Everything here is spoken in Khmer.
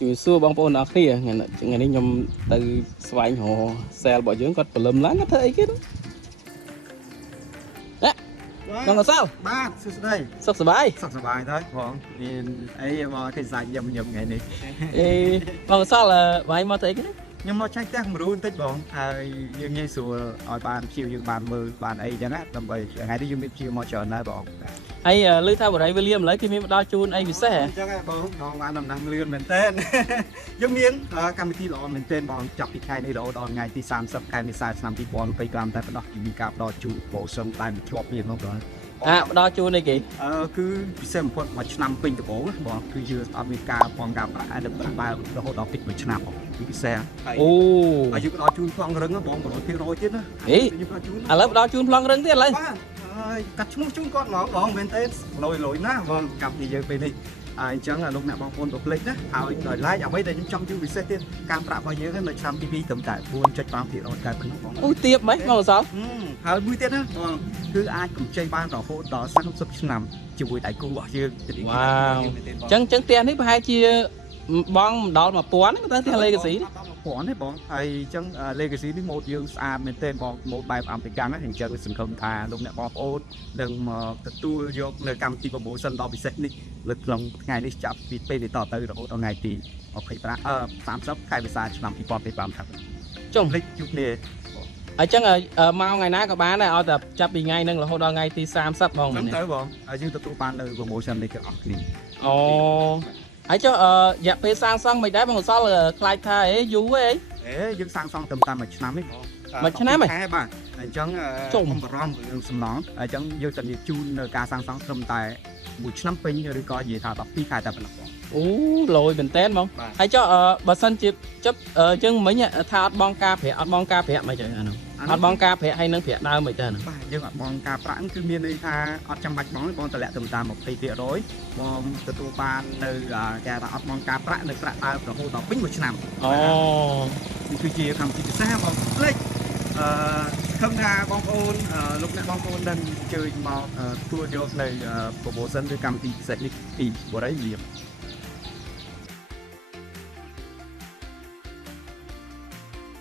ជួយសួរបងប្អូនអរគ្នាថ្ងៃនេះខ្ញុំទៅស្វែងរកសែលរបស់យើងគាត់ព្រលឹមឡើងគាត់ធ្វើអីគេនោះបងអសល់បាទសួស្តីសុខសប្បាយសុខសប្បាយទៅបងមានអីមកគេសាច់ញឹមថ្ងៃនេះអេបងអសល់វាយមកធ្វើអីគេនោះខ្ញុំមកចាច់ផ្ទះគំរូបន្តិចបងហើយយើងងាយស្រួលឲ្យបានភៀវយើងបានមើលបានអីចឹងណាដើម្បីថ្ងៃនេះយើងមានភៀវមកច្រើនដែរបងហើយឮថាបរិយាវេលាម្ល៉េះគេមានផ្ដល់ជូនអីពិសេសហ៎អញ្ចឹងបងបានដំណឹងលឿនមែនតើយើងមានកម្មវិធីល្អមែនតើបងចាប់ពីខែនេះរហូតដល់ថ្ងៃទី30ខែមេសាឆ្នាំ2025តែប៉ុណ្ណោះមានការផ្ដល់ជូនបូសឹងតែជាប់មានមកបងផ្ដល់ជូនអីគេគឺពិសេសបំផុតមួយឆ្នាំពេញដំបូងបងគឺយើងអត់មានការបងការប្រាក់ឲ្យប្រាក់បើរហូតដល់ពេញមួយឆ្នាំបងគឺពិសេសអូហើយយើងផ្ដល់ជូនប្លង់រឹងបង100%ទៀតណាយើងផ្ដល់ជូនឥឡូវផ្ដល់ជូនប្លង់រឹងទៀតឥឡូវបាទហើយកាត់ឈ្មោះជូនគាត់ហ្មងបងមែនទេលយណាបងកម្មវិធីយើងពេលនេះអញ្ចឹងលោកអ្នកបងប្អូនទៅភ្លេចណាឲ្យដោយ like អ្វីដែលខ្ញុំចង់ជូនពិសេសទៀតការប្រាក់របស់យើងនៅឆ្នាំទី2ត្រឹមតែ 4.5% តែប៉ុណ្ណោះបងអូទៀបហ្មងបងអសល់ហើយមួយទៀតណាបងគឺអាចកម្ចីបានរហូតដល់30ឆ្នាំជាមួយដៃគូរបស់យើងវ៉ាវអញ្ចឹងផ្ទះនេះប្រហែលជាបងម្ដង1000ទៅផ្ទះ Legacy 1000ទេបងហើយអញ្ចឹង Legacy នេះម៉ូតយើងស្អាតមែនទែនបងម៉ូតបែបអាមេរិកណាអញ្ចឹងសង្ឃឹមថាលោកអ្នកបងប្អូននឹងមកទទួលយកនៅកម្មវិធី promotion ដ៏ពិសេសនេះលើក្នុងថ្ងៃនេះចាប់ពីពេលនេះតទៅរហូតដល់ថ្ងៃទី30ខែមេសាឆ្នាំ2025ថាចុងភ្លេចជួបគ្នាអញ្ចឹងមកថ្ងៃណាក៏បានដែរឲ្យតែចាប់ពីថ្ងៃហ្នឹងរហូតដល់ថ្ងៃទី30បងហ្នឹងទៅបងហើយយើងទទួលបាននៅ promotion នេះទាំងអស់គ្នាអូហើយចុះរយៈពេលសាងសង់មិនដែរបងអសល់ខ្លាចថាយូរយើងសាងសង់ត្រឹមតែមួយឆ្នាំទេបងមួយឆ្នាំទេបាទអញ្ចឹងកុំបារម្ភរឿងសំណងអញ្ចឹងយើងតែជូននៅការសាងសង់ត្រឹមតែមួយឆ្នាំពេញឬក៏និយាយថា12ខែតែប៉ុណ្ណោះបងអូលយមែនតើបងហើយចុះបើសិនជាចាប់យើងមិញថាអត់បងការប្រាក់អត់បងការប្រាក់មិនចឹងអានោះអត់បងការប្រាក់ហើយនឹងប្រាក់ដើមមិនទៅហ្នឹងបាទយើងអត់បងការប្រាក់គឺមានន័យថាអត់ចាំបាច់បងបងតម្លាក់ទៅតាម 20% បងទទួលបាននៅគេថាអត់បងការប្រាក់នៅប្រាក់ដើមរហូតដល់ពេញមួយឆ្នាំអូនេះគឺជាកម្មវិធីពិសេសបងផ្លេចខំថាបងប្អូនលោកអ្នកបងប្អូននឹងអញ្ជើញមកទទួលយកនៅ promotion ឬកម្មវិធីពិសេសនេះពីបរិយា